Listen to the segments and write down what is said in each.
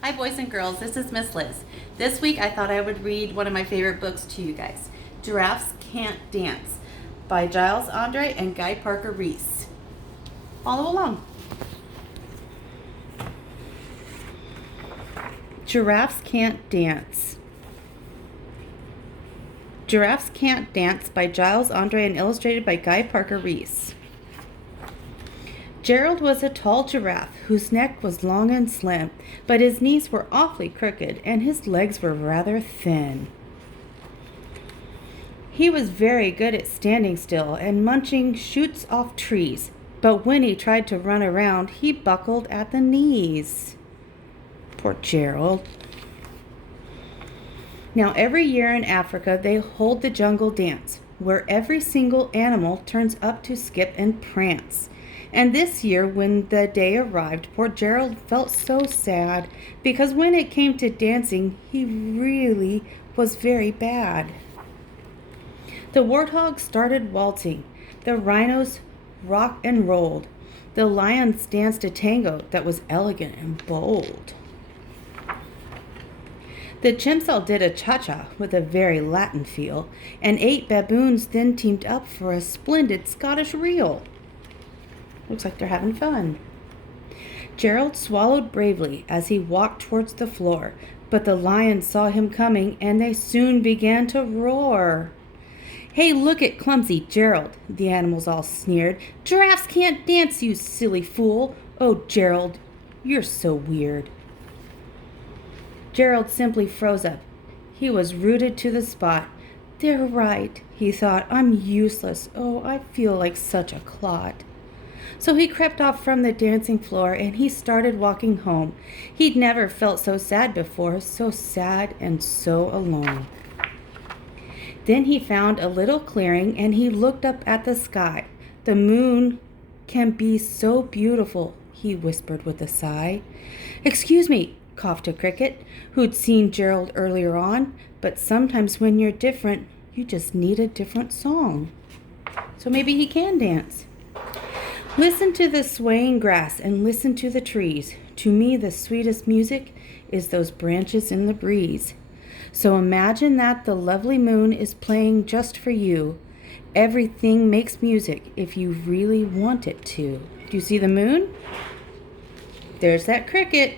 Hi boys and girls, this is Miss Liz. This week I thought I would read one of my favorite books to you guys, Giraffes Can't Dance by Giles Andre and Guy Parker Reese. Follow along. Giraffes Can't Dance. Giraffes Can't Dance by Giles Andre and illustrated by Guy Parker Reese. Gerald was a tall giraffe whose neck was long and slim, but his knees were awfully crooked and his legs were rather thin. He was very good at standing still and munching shoots off trees, but when he tried to run around, he buckled at the knees. Poor Gerald. Now, every year in Africa, they hold the jungle dance, where every single animal turns up to skip and prance. And this year, when the day arrived, poor Gerald felt so sad, because when it came to dancing, he really was very bad. The warthogs started waltzing, the rhinos rocked and rolled, the lions danced a tango that was elegant and bold. The chimps all did a cha-cha with a very Latin feel, and 8 baboons then teamed up for a splendid Scottish reel. Looks like they're having fun. Gerald swallowed bravely as he walked towards the floor, but the lions saw him coming and they soon began to roar. "Hey, look at clumsy Gerald," the animals all sneered. "Giraffes can't dance, you silly fool. Oh, Gerald, you're so weird." Gerald simply froze up. He was rooted to the spot. "They're right," he thought. "I'm useless. Oh, I feel like such a clod." So he crept off from the dancing floor and he started walking home. He'd never felt so sad before, so sad and so alone. Then he found a little clearing and he looked up at the sky. "The moon can be so beautiful," he whispered with a sigh. "Excuse me," coughed a cricket, who'd seen Gerald earlier on, "but sometimes when you're different, you just need a different song." So maybe he can dance. "Listen to the swaying grass and listen to the trees. To me, the sweetest music is those branches in the breeze. So imagine that the lovely moon is playing just for you. Everything makes music if you really want it to." Do you see the moon? There's that cricket.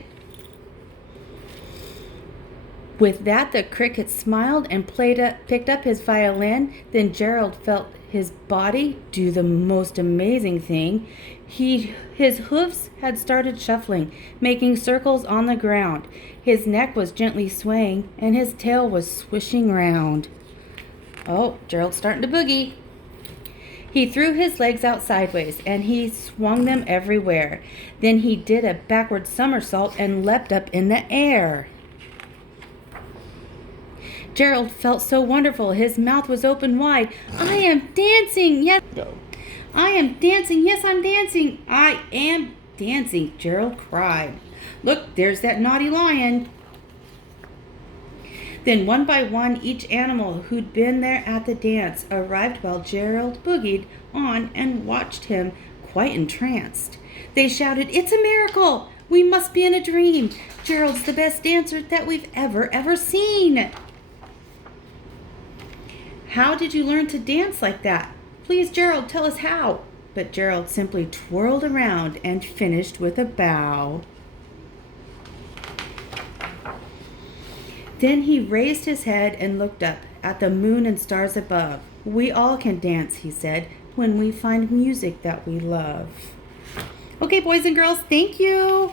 With that, the cricket smiled and picked up his violin. Then Gerald felt his body do the most amazing thing. His hoofs had started shuffling, making circles on the ground. His neck was gently swaying, and his tail was swishing round. Oh, Gerald's starting to boogie. He threw his legs out sideways, and he swung them everywhere. Then he did a backward somersault and leapt up in the air. Gerald felt so wonderful. His mouth was open wide. "I am dancing! Yes, Go. I am dancing! Yes, I'm dancing! I am dancing!" Gerald cried. "Look, there's that naughty lion." Then one by one, each animal who'd been there at the dance arrived while Gerald boogied on and watched him quite entranced. They shouted, "It's a miracle! We must be in a dream! Gerald's the best dancer that we've ever seen!" "How did you learn to dance like that? Please, Gerald, tell us how." But Gerald simply twirled around and finished with a bow. Then he raised his head and looked up at the moon and stars above. "We all can dance," he said, "when we find music that we love." Okay, boys and girls, thank you.